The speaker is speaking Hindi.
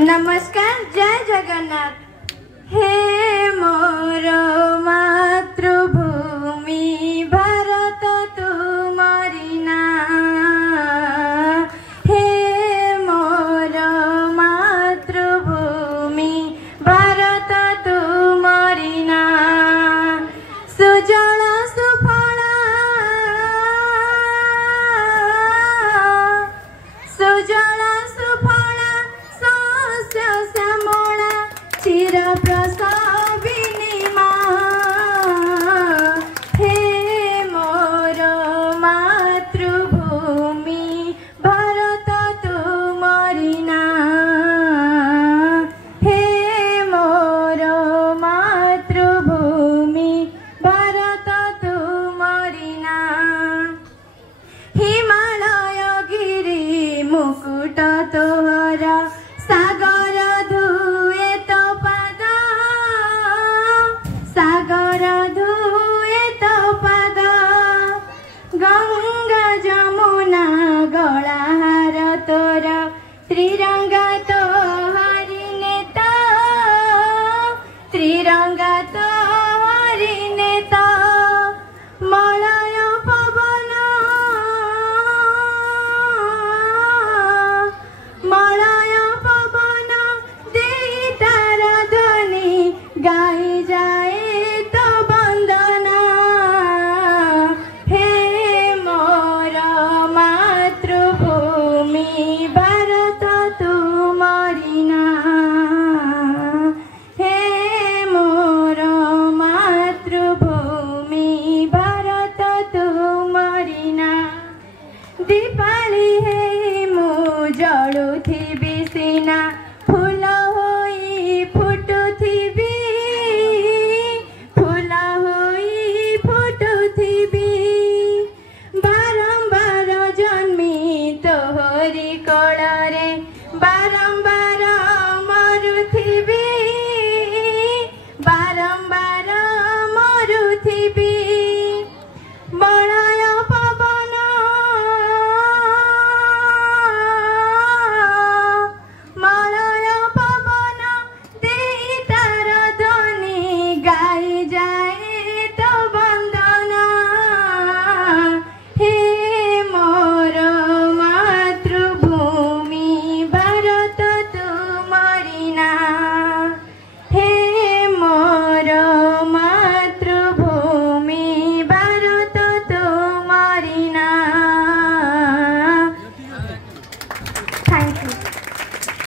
नमस्कार, जय जगन्नाथ। हे मोर मातृभूमि भारत तुमरी ना, हे मोर मातृभूमि भारत तुमरी ना। सुजल सुफल सुजल सुफल शस्य श्यामल चिर प्रसविनी माँ, हे मोर मातृभूमि भारत तुमरी ना, हे मोर मातृभूमि भारत तुमरी ना। हिमालय गिरी मुकुट तोहरा सागर धुए तो पद, सागर धुए तो पद। गंगा जमुना गलाहार तोर त्रिरंगा तोहरी नेता, त्रिरंगा तोहरी नेता। मलय पवन मलय पवन देई तार ध्वनि गाई जाए तो वंदना, हे मोर मातृभूमि भारत तुमरी ना, हे मोर मातृभूमि भारत तुमरी ना। दीपाली हे मु जलुथिबी सिना फूल होई फुटुथिबी, फूल होई फुटुथिबी। बारंबार जन्मी तोहरी कोଳରେ बारंबार